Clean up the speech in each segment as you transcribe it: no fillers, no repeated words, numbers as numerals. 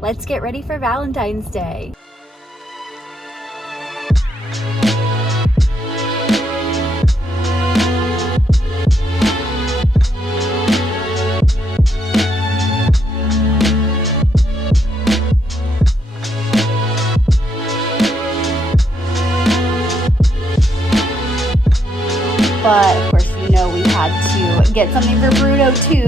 let's get ready for Valentine's Day. But of course, you know, we had to get something for Bruno too.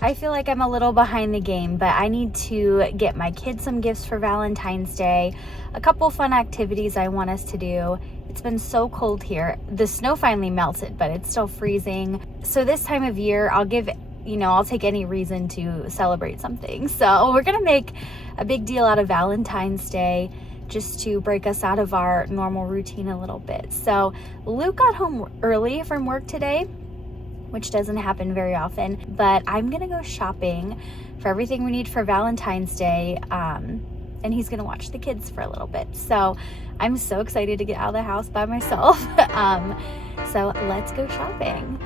I feel like I'm a little behind the game, but I need to get my kids some gifts for Valentine's Day. A couple fun activities I want us to do. It's been so cold here. The snow finally melted, but it's still freezing. So this time of year, I'll take any reason to celebrate something. So we're gonna make a big deal out of Valentine's Day, just to break us out of our normal routine a little bit. So Luke got home early from work today, which doesn't happen very often, but I'm gonna go shopping for everything we need for Valentine's Day, and he's gonna watch the kids for a little bit. So I'm so excited to get out of the house by myself. So let's go shopping.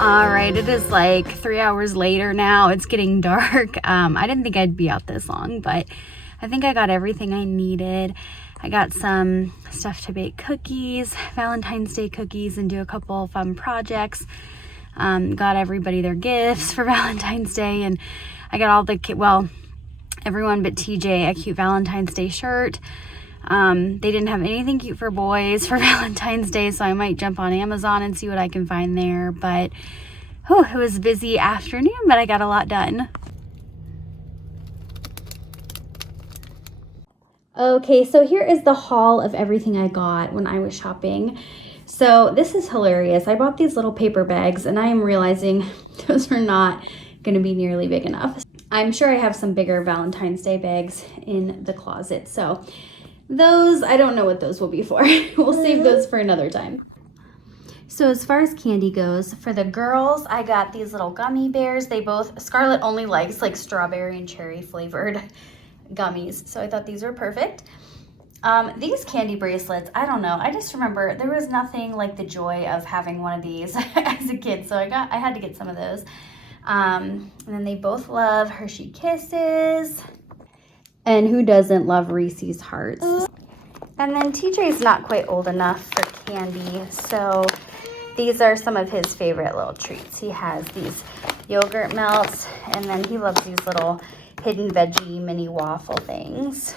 All right, it is like 3 hours later now. It's getting dark. I didn't think I'd be out this long, but I think I got everything I needed. I got some stuff to bake cookies, Valentine's Day cookies, and do a couple fun projects. Got everybody their gifts for Valentine's Day, and I got all everyone but TJ a cute Valentine's Day shirt. They didn't have anything cute for boys for Valentine's Day, so I might jump on Amazon and see what I can find there. But it was a busy afternoon, but I got a lot done. Okay, so here is the haul of everything I got when I was shopping. So this is hilarious. I bought these little paper bags, and I am realizing those are not going to be nearly big enough. I'm sure I have some bigger Valentine's Day bags in the closet, so those, I don't know what those will be for. We'll save those for another time. So as far as candy goes, for the girls, I got these little gummy bears. Scarlett only likes like strawberry and cherry flavored gummies, so I thought these were perfect. These candy bracelets, I don't know. I just remember there was nothing like the joy of having one of these as a kid, so I had to get some of those. And then they both love Hershey Kisses. And who doesn't love Reese's Hearts? And then TJ's not quite old enough for candy, so these are some of his favorite little treats. He has these yogurt melts, and then he loves these little hidden veggie mini waffle things.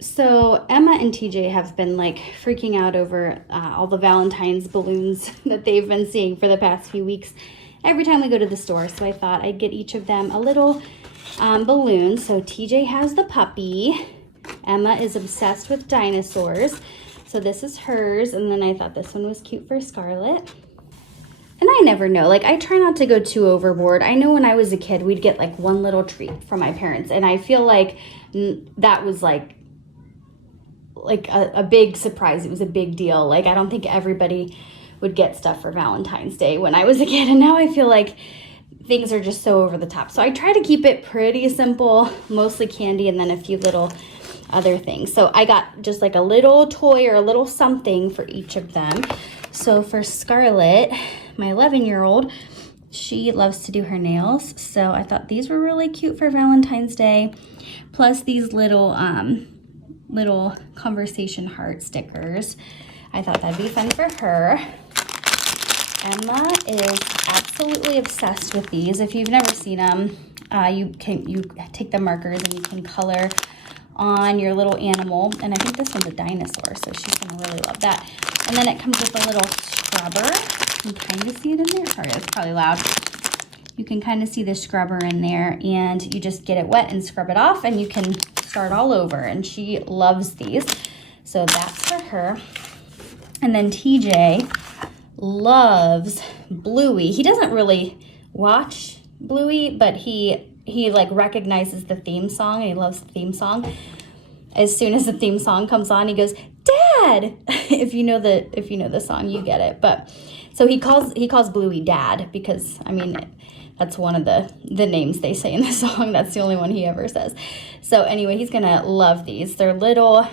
So Emma and TJ have been like freaking out over all the Valentine's balloons that they've been seeing for the past few weeks every time we go to the store. So I thought I'd get each of them a little balloon. So TJ has the puppy. Emma is obsessed with dinosaurs. So So this is hers, and then I thought this one was cute for Scarlett. And I never know, like I try not to go too overboard. I know when I was a kid, we'd get like one little treat from my parents, and I feel like that was like a big surprise. It was a big deal. Like I don't think everybody would get stuff for Valentine's Day when I was a kid, and now I feel like things are just so over the top. So I try to keep it pretty simple, mostly candy and then a few little other things. So I got just like a little toy or a little something for each of them. So for Scarlett, my 11-year-old, she loves to do her nails. So I thought these were really cute for Valentine's Day. Plus these little conversation heart stickers. I thought that'd be fun for her. Emma is absolutely obsessed with these. If you've never seen them, you take the markers and you can color on your little animal. And I think this one's a dinosaur, so she's gonna really love that. And then it comes with a little scrubber. You can kind of see it in there. Sorry, that's probably loud. You can kind of see the scrubber in there, and you just get it wet and scrub it off, and you can start all over. And she loves these, so that's for her. And then TJ loves Bluey. He doesn't really watch Bluey, but he like recognizes the theme song. He loves the theme song. As soon as the theme song comes on, he goes, "Dad!" if you know the song, you get it. But so he calls Bluey Dad because I mean that's one of the names they say in the song. That's the only one he ever says. So anyway, he's gonna love these. They're little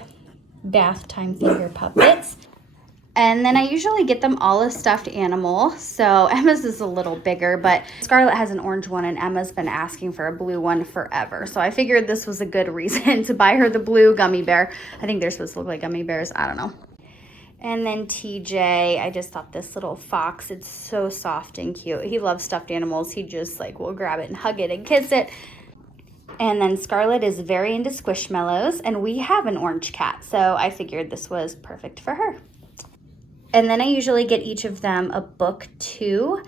bath time finger puppets. And then I usually get them all a stuffed animal. So Emma's is a little bigger, but Scarlett has an orange one and Emma's been asking for a blue one forever. So I figured this was a good reason to buy her the blue gummy bear. I think they're supposed to look like gummy bears. I don't know. And then TJ, I just thought this little fox, it's so soft and cute. He loves stuffed animals. He just like will grab it and hug it and kiss it. And then Scarlett is very into Squishmallows, and we have an orange cat. So I figured this was perfect for her. And then I usually get each of them a book too.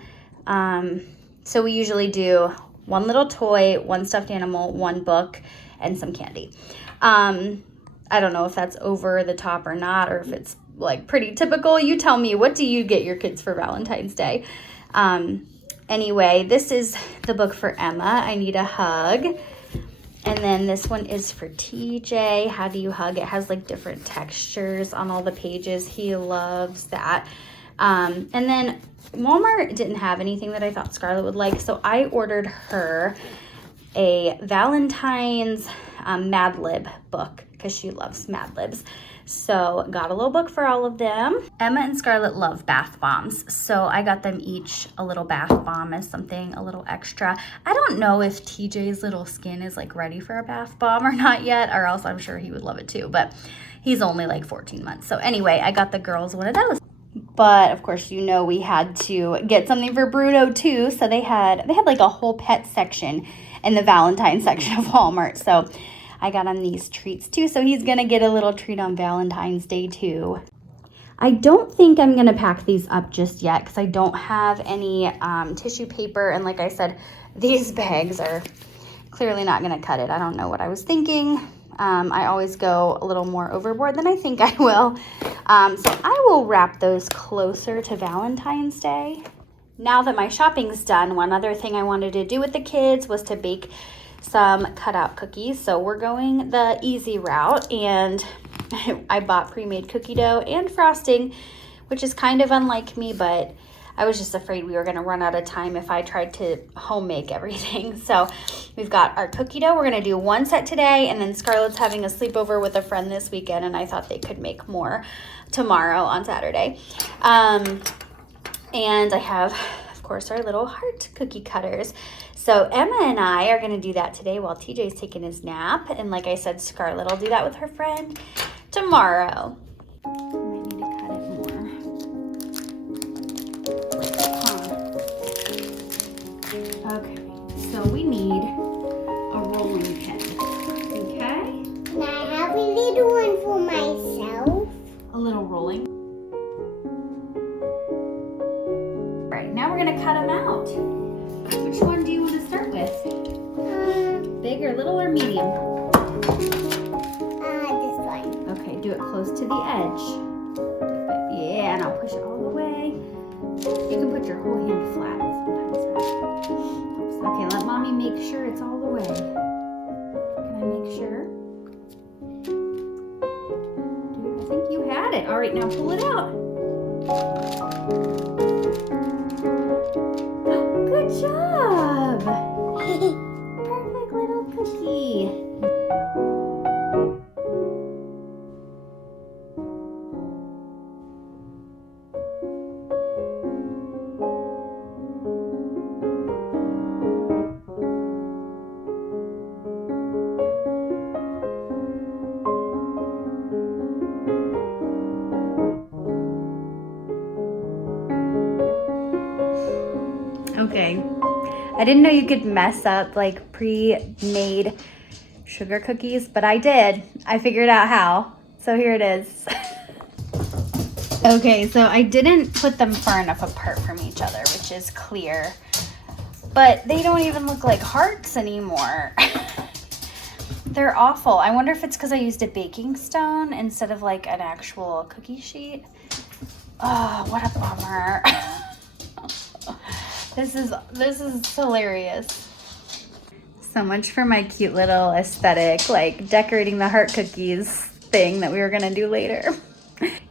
So we usually do one little toy, one stuffed animal, one book, and some candy. I don't know if that's over the top or not, or if it's like pretty typical. You tell me, what do you get your kids for Valentine's Day? Anyway, this is the book for Emma, I Need a Hug. And then this one is for TJ, How Do You Hug? It has like different textures on all the pages. He loves that. And then Walmart didn't have anything that I thought Scarlett would like, so I ordered her a Valentine's Mad Lib book because she loves Mad Libs. So got a little book for all of them. Emma and Scarlett love bath bombs, so I got them each a little bath bomb as something a little extra. I don't know if TJ's little skin is like ready for a bath bomb or not yet, or else I'm sure he would love it too, but he's only like 14 months. So anyway, I got the girls one of those. But of course, you know, we had to get something for Bruno too. So they had like a whole pet section in the Valentine section of Walmart. So I got him these treats too. So he's gonna get a little treat on Valentine's Day too. I don't think I'm gonna pack these up just yet because I don't have any tissue paper. And like I said, these bags are clearly not gonna cut it. I don't know what I was thinking. I always go a little more overboard than I think I will. So I will wrap those closer to Valentine's Day. Now that my shopping's done, one other thing I wanted to do with the kids was to bake some cutout cookies. So we're going the easy route, and I bought pre-made cookie dough and frosting, which is kind of unlike me, but I was just afraid we were going to run out of time if I tried to home make everything. So we've got our cookie dough. We're going to do one set today, and then Scarlett's having a sleepover with a friend this weekend, and I thought they could make more tomorrow on Saturday. And I have, of course, our little heart cookie cutters. So Emma and I are going to do that today while TJ's taking his nap. And like I said, Scarlett will do that with her friend tomorrow. I might need to cut it more. Okay, so we need a rolling pin, okay? Can I have a little one for myself? A little rolling. Right, now we're gonna cut them out. Which one do you want to start with? Big or little or medium? This one. Okay, do it close to the edge. and I'll push it all the way. You can put your whole hand flat sometimes. Okay, let mommy make sure it's all the way. Can I make sure? Dude, I think you had it. All right, now pull it out. Good job. Perfect little cookie. Okay, I didn't know you could mess up like pre-made sugar cookies, but I did. I figured out how. So here it is. Okay, so I didn't put them far enough apart from each other, which is clear. But they don't even look like hearts anymore. They're awful. I wonder if it's because I used a baking stone instead of like an actual cookie sheet. Oh, what a bummer. This is hilarious. So much for my cute little aesthetic, like decorating the heart cookies thing that we were gonna do later.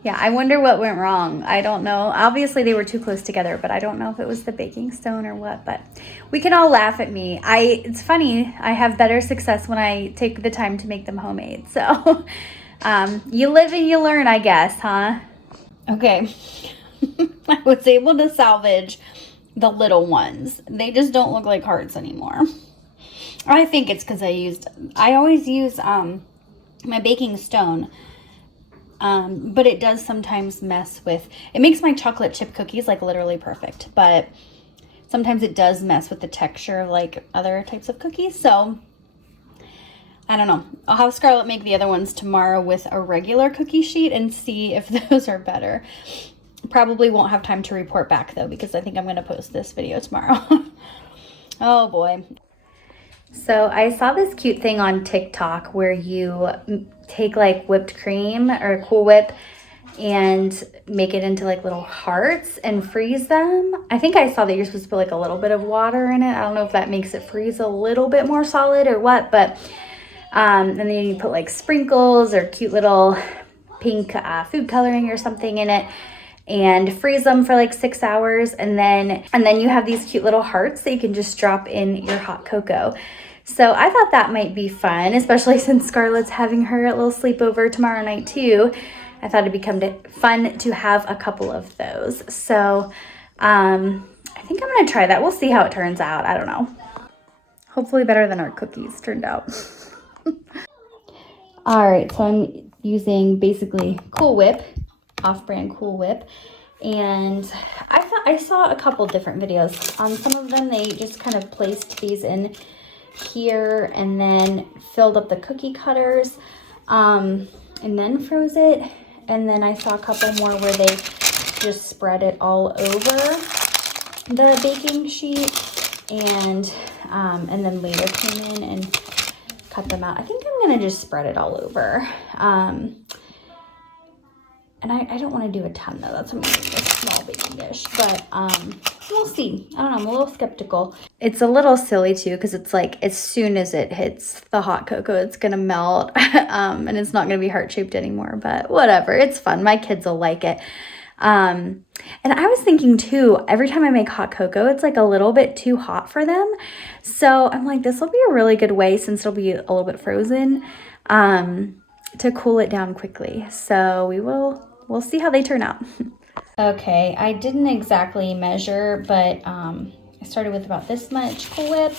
Yeah, I wonder what went wrong. I don't know. Obviously they were too close together, but I don't know if it was the baking stone or what, but we can all laugh at me. It's funny, I have better success when I take the time to make them homemade. So you live and you learn, I guess, huh? Okay, I was able to salvage the little ones. They just don't look like hearts anymore. I think it's because I always use my baking stone, but it does sometimes mess with, it makes my chocolate chip cookies like literally perfect, but sometimes it does mess with the texture of like other types of cookies. So I don't know. I'll have Scarlett make the other ones tomorrow with a regular cookie sheet and see if those are better. Probably won't have time to report back though, because I think I'm going to post this video tomorrow. Oh boy. So I saw this cute thing on TikTok where you take like whipped cream or Cool Whip and make it into like little hearts and freeze them. I think I saw that you're supposed to put like a little bit of water in it. I don't know if that makes it freeze a little bit more solid or what, but and then you put like sprinkles or cute little pink food coloring or something in it and freeze them for like 6 hours. And then you have these cute little hearts that you can just drop in your hot cocoa. So I thought that might be fun, especially since Scarlett's having her little sleepover tomorrow night too. I thought it'd become fun to have a couple of those. So I think I'm gonna try that. We'll see how it turns out. I don't know. Hopefully better than our cookies turned out. All right, so I'm using basically Cool Whip, off-brand Cool Whip. And I saw a couple different videos. On some of them, they just kind of placed these in here and then filled up the cookie cutters and then froze it. And then I saw a couple more where they just spread it all over the baking sheet and then later came in and cut them out. I think I'm gonna just spread it all over. And I don't want to do a ton though. That's gonna be a small baking dish, but we'll see. I don't know. I'm a little skeptical. It's a little silly too because it's like as soon as it hits the hot cocoa, it's gonna melt, and it's not gonna be heart shaped anymore. But whatever, it's fun. My kids will like it. And I was thinking too, every time I make hot cocoa, it's like a little bit too hot for them. So I'm like, this will be a really good way, since it'll be a little bit frozen, to cool it down quickly. So we'll see how they turn out. Okay, I didn't exactly measure, but I started with about this much Cool Whip,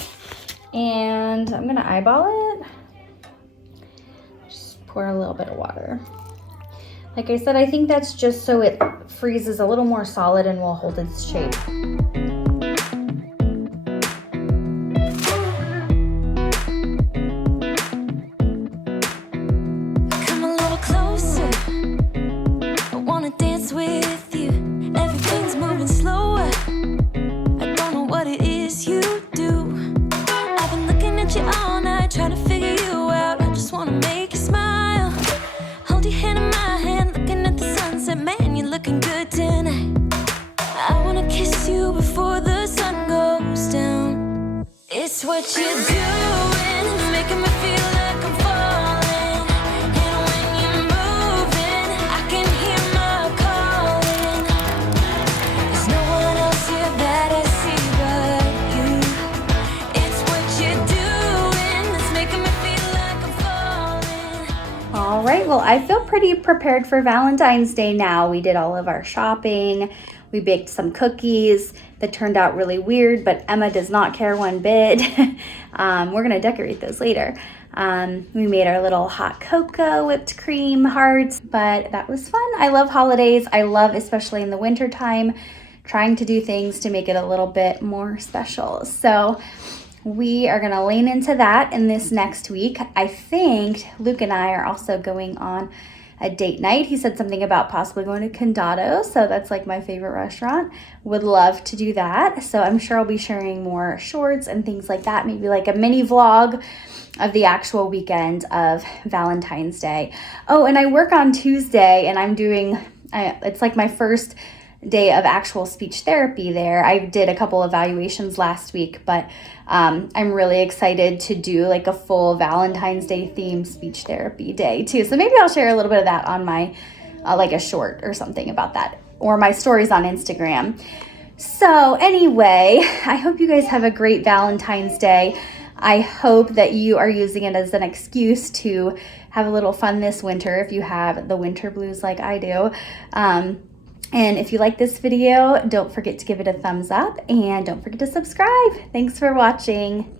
and I'm gonna eyeball it. Just pour a little bit of water. Like I said, I think that's just so it freezes a little more solid and will hold its shape. Come a little closer. I wanna dance with you. Everything's moving slower. I don't know what it is you do. I've been looking at you all night, trying to figure you out. I just wanna make you smile. Hold your hand in my hand, looking at the sunset. Man, you're looking good tonight. kiss you before the sun goes down. It's what you're doing, it's making me feel like I'm falling. And when you're moving, I can hear my calling. There's no one else here that I see but you. It's what you're doing, it's making me feel like I'm falling. All right, well, I feel pretty prepared for Valentine's Day now. We did all of our shopping. We baked some cookies that turned out really weird, but Emma does not care one bit. We're gonna decorate those later. We made our little hot cocoa whipped cream hearts, but that was fun. I love holidays. I love, especially in the winter time, trying to do things to make it a little bit more special. So we are gonna lean into that in this next week. I think Luke and I are also going on a date night. He said something about possibly going to Condado, so that's like my favorite restaurant. Would love to do that. So I'm sure I'll be sharing more shorts and things like that, maybe like a mini vlog of the actual weekend of Valentine's Day. Oh, and I work on Tuesday, and I'm doing, it's like my first day of actual speech therapy there. I did a couple evaluations last week, but I'm really excited to do like a full Valentine's Day themed speech therapy day too. So maybe I'll share a little bit of that on my like a short or something about that, or my stories on Instagram. So anyway, I hope you guys have a great Valentine's Day. I hope that you are using it as an excuse to have a little fun this winter if you have the winter blues like I do. And if you like this video, don't forget to give it a thumbs up and don't forget to subscribe. Thanks for watching.